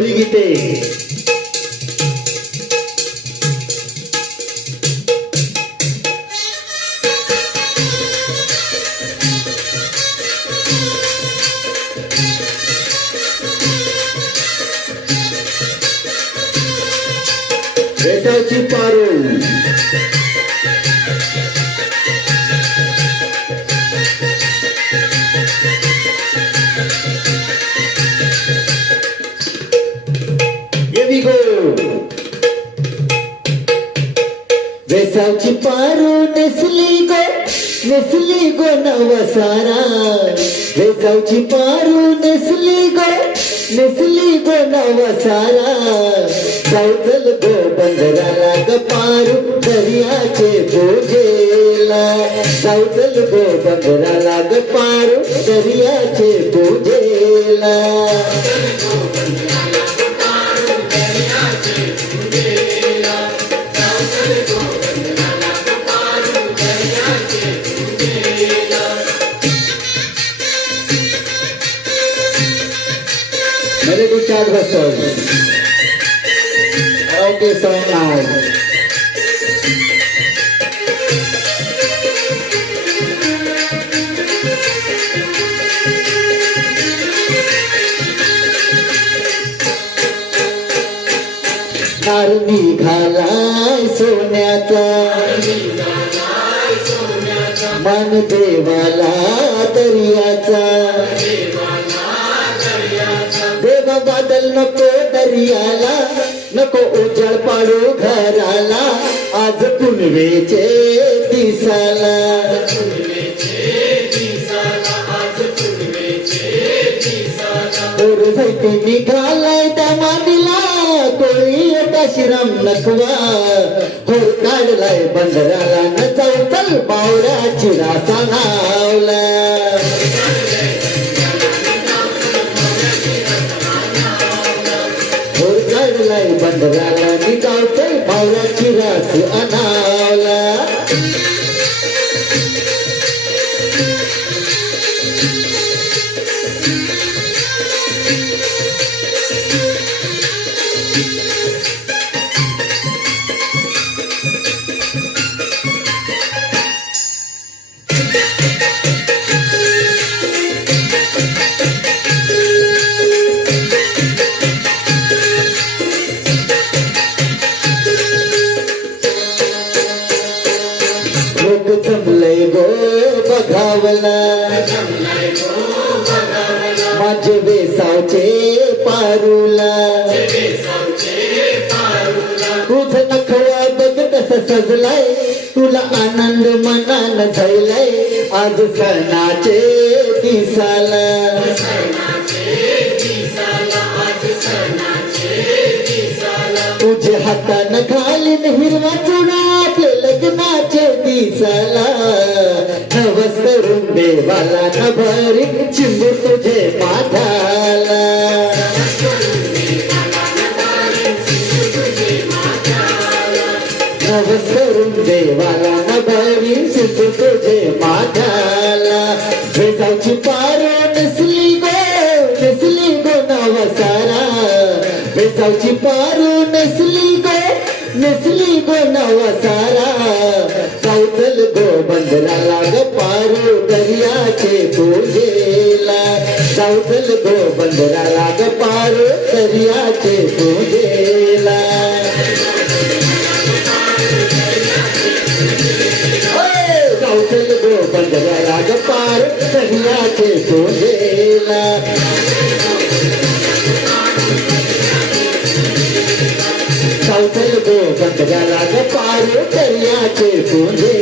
होळी गीते वेसाची पारू वेसाची पारू नेसली गो नवसारा वेसाची पारू नेसली गो नवसारा जाऊचल गो बंदराला ग पारू दर्याचे पूजेला जाऊचल गो बंदराला ग पारू दर्याचे पूजेला Very good job, Russell. Okay, so now. नारनी घालाय सोन्याचा मन देवाला दर्याचा देव बादल नको दर्याला नको उजळ पाडू घराला आज पुनवेचे दिसाला ओर झैती निघालाय त्या मांडीला कोळी येता शिरम नकवा होर काढलाय बंदराला न चौचल पावऱ्याची रासा नावला बंदराला निकावतय पावराची रास अनावला जमलय गो बघावला माझे वेसावचे पारूला तुझ नखवा बघ कस सजलाय तुला आनंद मनान झालाय आज सणाचे दिसाला तुझे हातान घालीन हिरवा चुना आपले लग्नाचे दिसाला नवस्तरून देवाला न भरी चिंबूर तुझे माथाला नवस्तरून देवाला न भरी चिंबूर तुझे माथाला वेसाची पारू नेसली गो नवसारा वेसाची पारू नेसली गो नवसारा जाऊचल गो बंदराला ग पारू दर्याचे पूजेला जाऊचल गो बंदराला ग पारू दर्याचे पूजेला जाऊचल गो बंदराला ग पारू दर्याचे पूजेला जाऊचल गो बंदराला ग पारू दर्याचे पूजेला